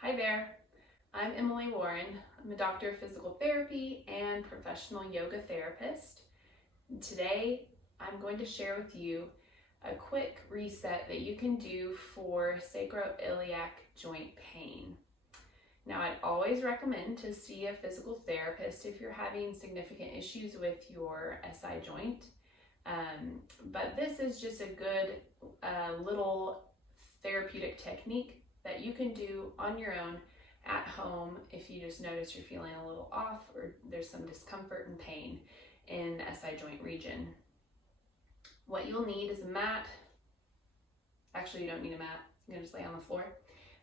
Hi there, I'm Emily Warren. I'm a doctor of physical therapy and professional yoga therapist. And today I'm going to share with you a quick reset that you can do for sacroiliac joint pain. Now, I'd always recommend to see a physical therapist if you're having significant issues with your SI joint. But this is just a good little therapeutic technique that you can do on your own at home if you just notice you're feeling a little off or there's some discomfort and pain in the SI joint region. What you'll need is a mat. Actually, you don't need a mat. You can just lay on the floor.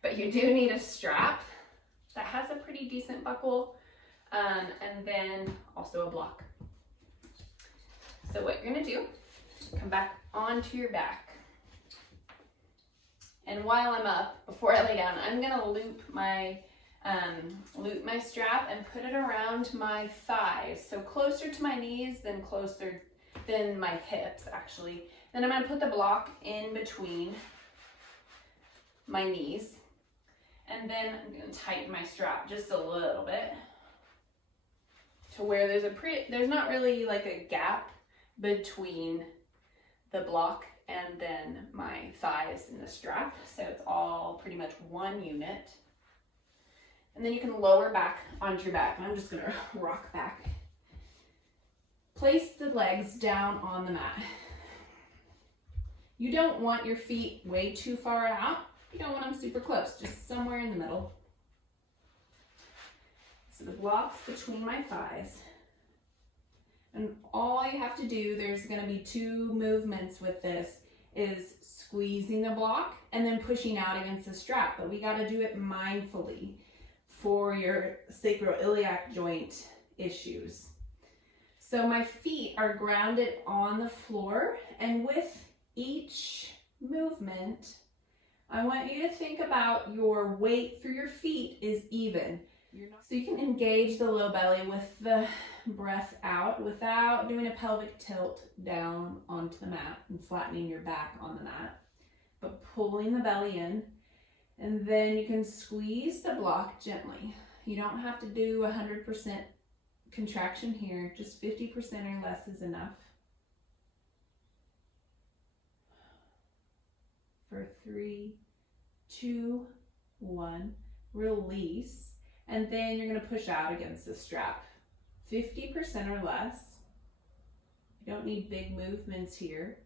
But you do need a strap that has a pretty decent buckle, and then also a block. So what you're gonna do, come back onto your back. And while I'm up, before I lay down, I'm gonna loop my strap and put it around my thighs. So closer to my knees than my hips, actually. Then I'm gonna put the block in between my knees. And then I'm gonna tighten my strap just a little bit to where there's not really like a gap between the block and then my thighs and the strap. So it's all pretty much one unit. And then you can lower back onto your back. I'm just gonna rock back. Place the legs down on the mat. You don't want your feet way too far out. You don't want them super close, just somewhere in the middle. So the block's between my thighs. And all you have to do, there's gonna be two movements with this, is squeezing the block and then pushing out against the strap. But we gotta do it mindfully for your sacroiliac joint issues. So my feet are grounded on the floor, and with each movement, I want you to think about your weight through your feet is even. So you can engage the low belly with the breath out without doing a pelvic tilt down onto the mat and flattening your back on the mat, but pulling the belly in. And then you can squeeze the block gently. You don't have to do 100% contraction here, just 50% or less is enough. For 3, 2, 1, release. And then you're gonna push out against the strap. 50% or less. You don't need big movements here.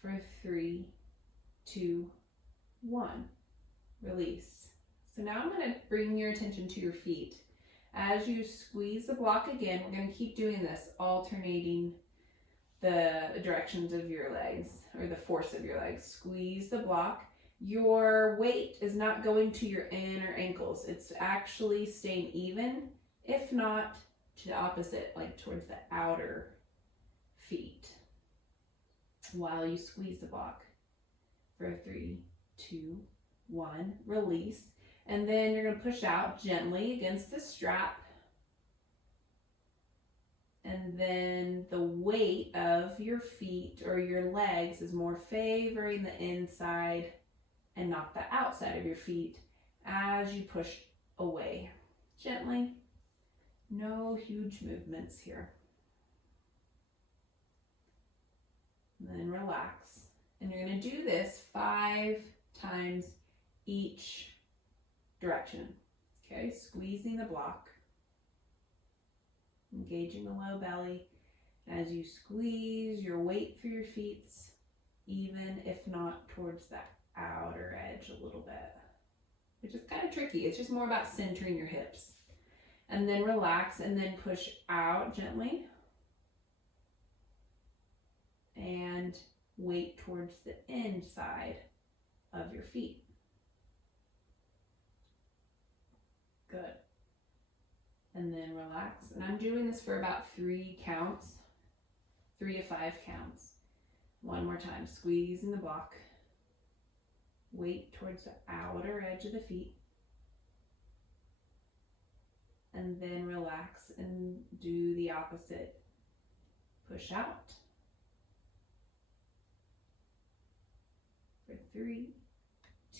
For 3, 2, 1, release. So now I'm gonna bring your attention to your feet. As you squeeze the block again, we're gonna keep doing this, alternating the directions of your legs, or the force of your legs. Squeeze the block. Your weight is not going to your inner ankles. It's actually staying even, if not to the opposite, like towards the outer feet, while you squeeze the block. For 3, 2, 1, release. And then you're gonna push out gently against the strap. And then the weight of your feet or your legs is more favoring the inside and not the outside of your feet as you push away. Gently, no huge movements here. And then relax. And you're gonna do this 5 times each direction. Okay, squeezing the block, engaging the low belly. As you squeeze, your weight through your feet's even, if not towards the outer edge a little bit, which is kind of tricky. It's just more about centering your hips. And then relax and then push out gently. And weight towards the inside of your feet. Good. And then relax. And I'm doing this for about 3 counts, 3 to 5 counts. One more time, squeezing the block. Weight towards the outer edge of the feet. And then relax and do the opposite. Push out. For 3,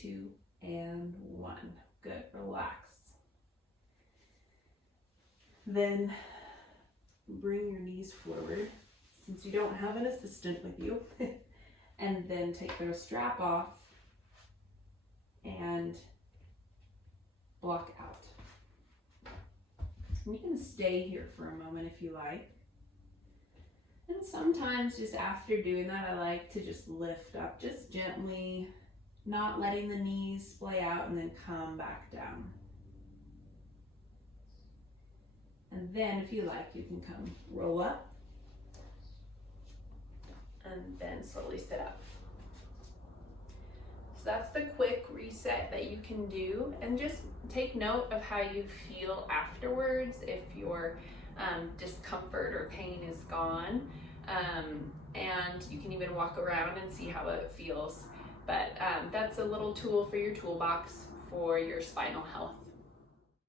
2, and 1. Good, relax. Then bring your knees forward since you don't have an assistant with you. And then take their strap off and block out. And you can stay here for a moment if you like. And sometimes just after doing that, I like to just lift up, just gently, not letting the knees splay out, and then come back down. And then if you like, you can come roll up and then slowly sit up. So that's the quick reset that you can do, and just take note of how you feel afterwards, if your discomfort or pain is gone, and you can even walk around and see how it feels. But that's a little tool for your toolbox for your spinal health.